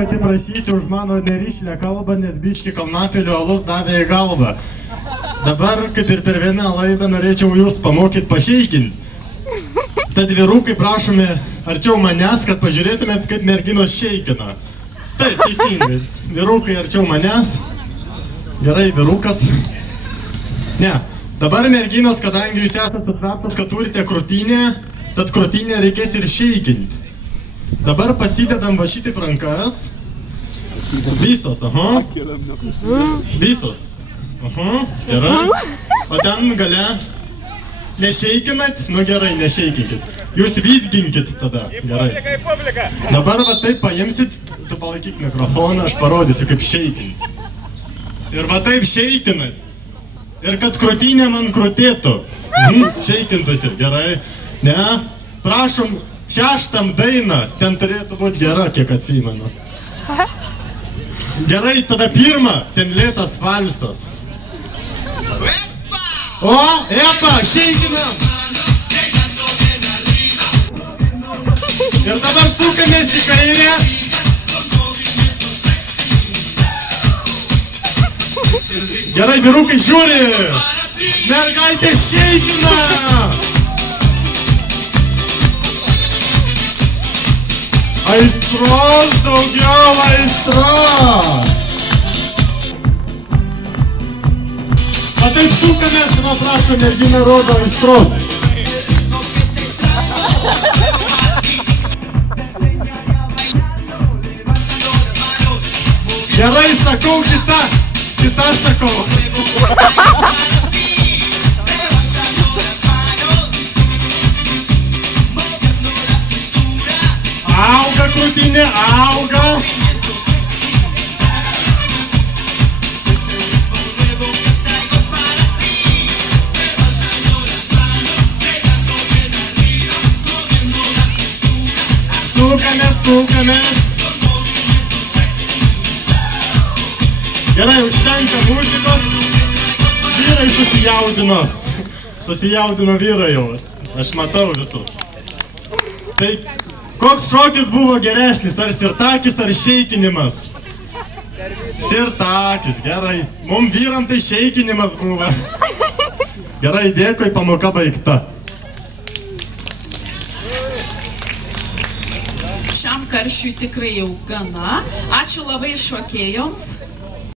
norėčiau atsiprašyti už mano nerišlę kalbą, nes biški Kalnapilio alus davė į galvą. Dabar, kaip ir per vieną laidą, norėčiau jūs pamokyti pašeikinti. Tad vyrukai prašome arčiau manęs, kad pažiūrėtumėt, kaip merginos šeikina. Taip, teisingai. Vyrukai arčiau manęs. Gerai, vyrukas. Ne. Dabar merginos, kadangi jūs esate sutvertos, kad turite krūtinę, tad krūtinę reikės ir šeikinti. Dabar pasidedam va šitaip rankas. Visos, aha. Visos. Aha, gerai. O ten gale nešeikinat? Nu gerai, nešeikinkit. Jūs vizginkit tada. Gerai. Dabar va taip paimsit, tu palaikyk mikrofoną, aš parodysiu, kaip šeikinti. Ir va taip šeikinat. Ir kad krūtinė man krūtėtų. Šeikintųsi, gerai. Ne, prašom, 6 dainą, ten turėtų būti gera, kiek atsimenu. Gerai, tada 1, ten lėtas valsas. O, epa, šeikinam. Ir dabar sukamės į kairę. Gerai, vyrukai, žiūri. Mergaitė šeikina. Aistros, daugiau aistros. O taip sukamės, va prašo, mergina rodo aistros. Gerai, sakau kita sakau. Auga krūtinė, auga. Sukamės. Gerai, užtenka muzikos. Vyrai susijaudino vyrai jau. Aš matau visus. Tai koks šokis buvo geresnis? Ar sirtakis, ar šeikinimas? Sirtakis, gerai. Mums vyram tai šeikinimas buvo. Gerai, dėkui, pamoka baigta. Šiam karšiui tikrai jau gana. Ačiū labai šokėjoms.